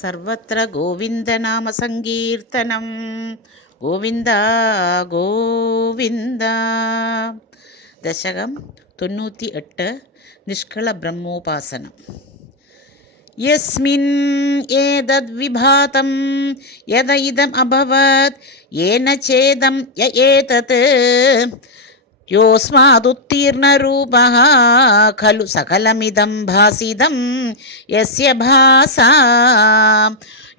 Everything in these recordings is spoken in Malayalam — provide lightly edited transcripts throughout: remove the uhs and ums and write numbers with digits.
സർവത്ര ഗോവിന്ദനാമസങ്കീർത്തനം. ഗോവിന്ദ ഗോവിന്ദ. ദശകം 98. നിഷ്കള ബ്രഹ്മോപാസനം. യസ്മിൻ ഏതദ്വിഭാതം യദ ഇദം അഭവത് യേന ചേദം യ ഏതത് യോസ്മാദുത്തീർണരൂപഃ ഖലു സകലമിദം ഭാസിതം യസ്യ ഭാസാ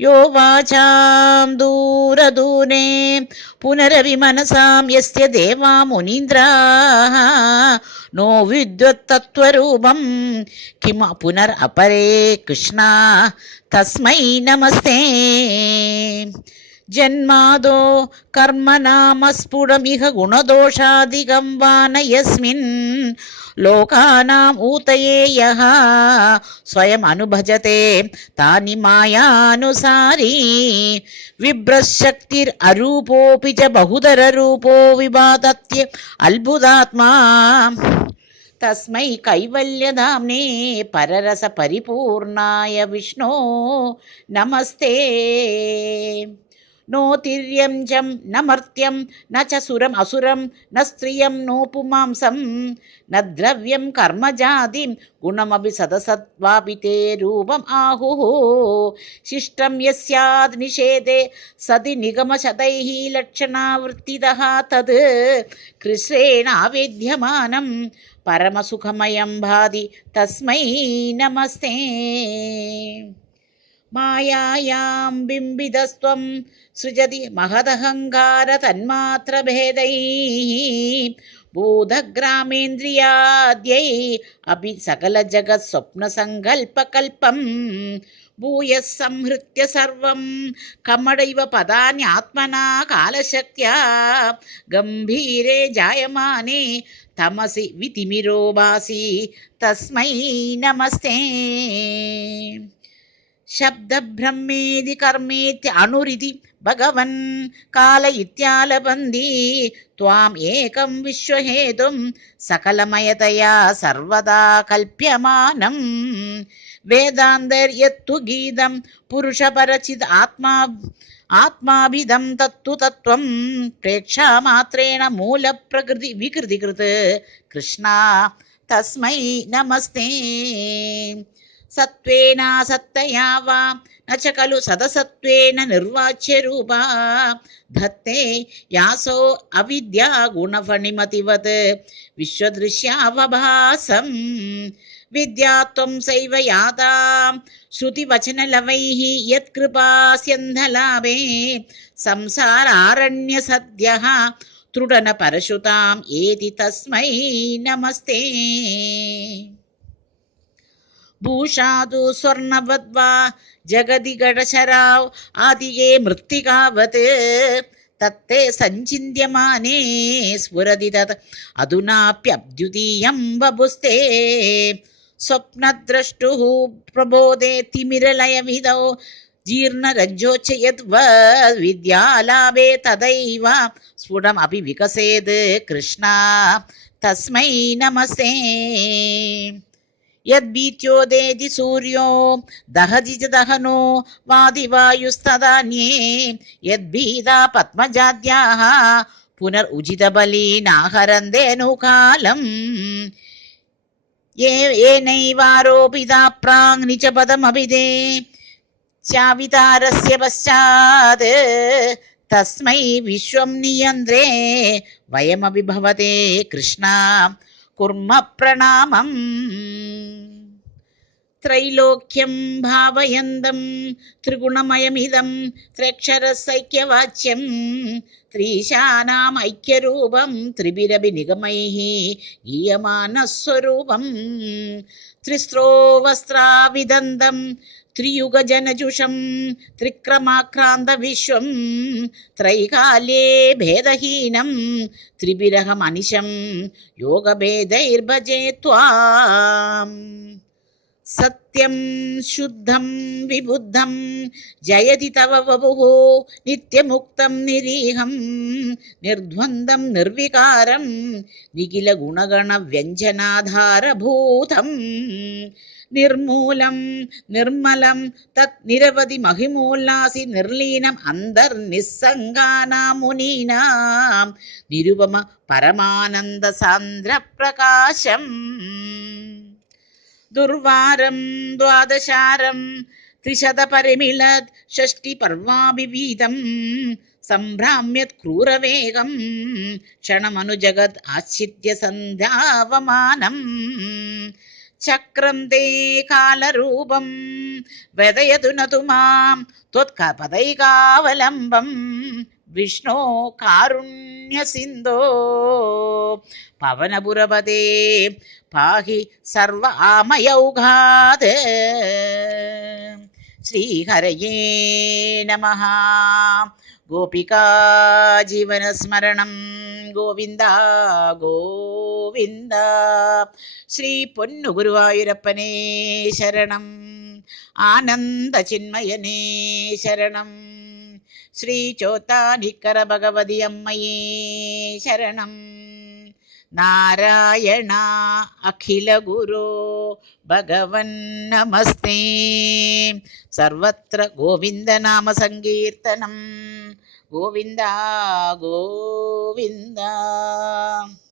യോ വാചാം ദൂരദൂരെ പുനരപി മനസാം യസ്യ ദേവാ മുനീന്ദ്രാഃ നോ വിദ്വത്തത്വരൂപം കിം പുനർ അപരേ കൃഷ്ണ തസ്മൈ നമസ്തേ. ജന്മാദോ കർമ്മനാമസ്ഫുടമിഹ ഗുണദോഷാദികം വാന യസ്മിൻ ലോകാനാം ഊതയേ യഃ സ്വയം അനുഭജത്തെ താനി മായാനുസാരീ വിഭ്രശക്തിർ അരൂപോപി ച ബഹുധരരൂപോ വിഭാതത്യ അത്ഭുതാത്മാ തസ്മൈ കൈവല്യധാംനേ പരരസ പരിപൂർണായ വിഷ്ണോ നമസ്തേ. നോ തിര്യം ചം ന മർത്യം ന ച സുരം അസുരം ന സ്ത്രിയം നോ പുമാംസം ന ദ്രവ്യം കർമ്മജാതിം ഗുണമപി സദസത്വാപി തേ രൂപം ആഹുഃ. ശിഷ്ടം യസ്യാദ് നിഷേധേ സതി നിഗമശതൈഃ ലക്ഷണാവൃത്തിതഃ തത് കൃശ്രേണാവേദ്യമാനം പരമസുഖമയം ഭാതി തസ്മൈ നമസ്തേ. മായായാം ബിംബിതസ്ത്വം സൃജതി മഹദഹങ്കാര തന്മാത്രഭേദൈഃ ഭൂതഗ്രാമേന്ദ്രിയാദ്യൈ അപി സകല ജഗത് സ്വപ്നസങ്കൽപ്പകൽപ്പം ഭൂയഃ സംഹൃത്യ സർവം കമടൈവ പദാന്യാത്മനാ കാലശക്ത്യാ ഗംഭീരേ ജായമാനേ തമസി വിതിമിരോ ഭാസി തസ്മൈ നമസ്തേ. ശബ്ദബ്രഹ്മേതി കർമ്മേത്യ അണുരിതി ഭഗവൻ കാല ഇത്യാലപന്തി ത്വാം ഏകം വിശ്വഹേതും സകലമയതയാ സർവദാ കൽപ്യമാനം. വേദാന്തര്യത്തു ഗീതം പുരുഷപരചിത് ആത്മാഭിധം തത്തു തത്വം പ്രേക്ഷാമാത്രേണ മൂലപ്രകൃതി വികൃതികൃത് കൃഷ്ണ തസ്മൈ നമസ്തേ. സത്വേനാസത്തയാ വാ ന ച ഖലു സദസത്വേന നിർവാച്യരൂപാ ധത്തേ യാസോ അവിദ്യാ ഗുണഫണിമതിവത് വിശ്വദൃശ്യാവഭാസം. വിദ്യാത്വം സൈവ യാതാം ശ്രുതിവചനലവൈഃ യത്കൃപാസ്യന്ധലാഭേ സംസാരാരണ്യസദ്യഃ തൃടന പരശുതാം ഏതി തസ്മൈ നമസ്തേ. ഭൂഷാദു സ്വർണവദ്വാ ജഗതി ഗഡശരാവ് ആദിയേ മൃത്തികാവത് തത്തേ സഞ്ചിന്യമാനേ സ്ഫുരതി തത് അധുനാപ്യദ്വിതീയം വപുസ്തേ. സ്വപ്നദ്രഷ്ടുഃ പ്രബോധേ തിമിരലയവിധൗ ജീർണരജ്ജോച്ചയദ്വദ് വിദ്യാലാഭേ തദൈവ സ്ഫുടമപി വികസേത് കൃഷ്ണ തസ്മൈ നമസ്തേ. യദ്ഭീത്യോദേതി സൂര്യോ ദഹതി ച ദഹനോ വാദിവായുസ്തദാന്യേ യദ്ഭീതാ പത്മജാദ്യാഃ പുനർ ഉചിതബലീനാഹരന്തേനുകാലം. യേനൈവാരോപിതാ പ്രാങ് നിചപദമഭിധേ സ്യാവിതാരസ്യ പശ്ചാത് തസ്മൈ വിശ്വം നിയന്ത്രേ വയമപി ഭവതേ കൃഷ്ണ കുർമ പ്രണാമം. ത്രൈലോക്യം ഭാവയന്തം ത്രിഗുണമയമിദം ത്രക്ഷരസൈക്യവാച്യം ത്രീശാനാം ഐക്യരൂപം ത്രിഭിരഭി നിഗമൈഃ ഗീയമാനസ്വരൂപം. ത്രിസ്രോ വസ്ത്രാവിദന്തം ത്രിയുഗജനജുഷം ത്രിക്രമാക്രാന്ത വിശ്വം ത്രൈകാല്യേ ഭേദഹീനം ത്രിഭിരഹമനിശം യോഗഭേദൈർഭജേ ത്വാം. സത്യം ശുദ്ധം വിബുദ്ധം ജയതി തവ വപുഃ നിത്യമുക്തം നിരീഹം നിർദ്വന്ദ്വം നിർവികാരം നിഖില ഗുണഗണ വ്യഞ്ജനാധാരഭൂതം നിർമൂലം നിർമ്മലം തത് നിരവധി മഹിമോല്ലാസി നിർലീനം അന്തർനിസ്സംഗാനാം മുനീനാം നിരുപമ പരമാനന്ദ സാന്ദ്ര പ്രകാശം ദുർവാരം ദ്വാദശാരം ത്രിശതപരിമിളത് ഷഷ്ടിപർവാഭിവീതം സംഭ്രാമ്യത് ക്രൂരവേഗം ക്ഷണമനുജഗത് ആശ്രിത്യ സന്ധ്യാവമാനം ചക്രം തേ കാലരൂപം വേദയതു നതു മാം ത്വത്പദൈകാവലംബം വിഷ്ണോ കാരുണ്യസിന്ധോ പവനപുരപദേ പാഹി സർവ ആമയൗഘാത് ശ്രീഹരയേ നമഃ. ഗോപികാ ജീവനസ്മരണം ഗോവിന്ദ ഗോവിന്ദ. ശ്രീ പൊന്നു ഗുരുവായൂരപ്പനേ ശരണം. ആനന്ദ ചിന്മയനേ ശരണം. ശ്രീ ചോത്താനിക്കര ഭഗവതി അമ്മയേ ശരണം. നാരായണ അഖില ഗുരോ ഭഗവൻ നമസ്തേ. സർവത്ര ഗോവിന്ദനാമ സങ്കീർത്തനം ഗോവിന്ദ ഗോവിന്ദ.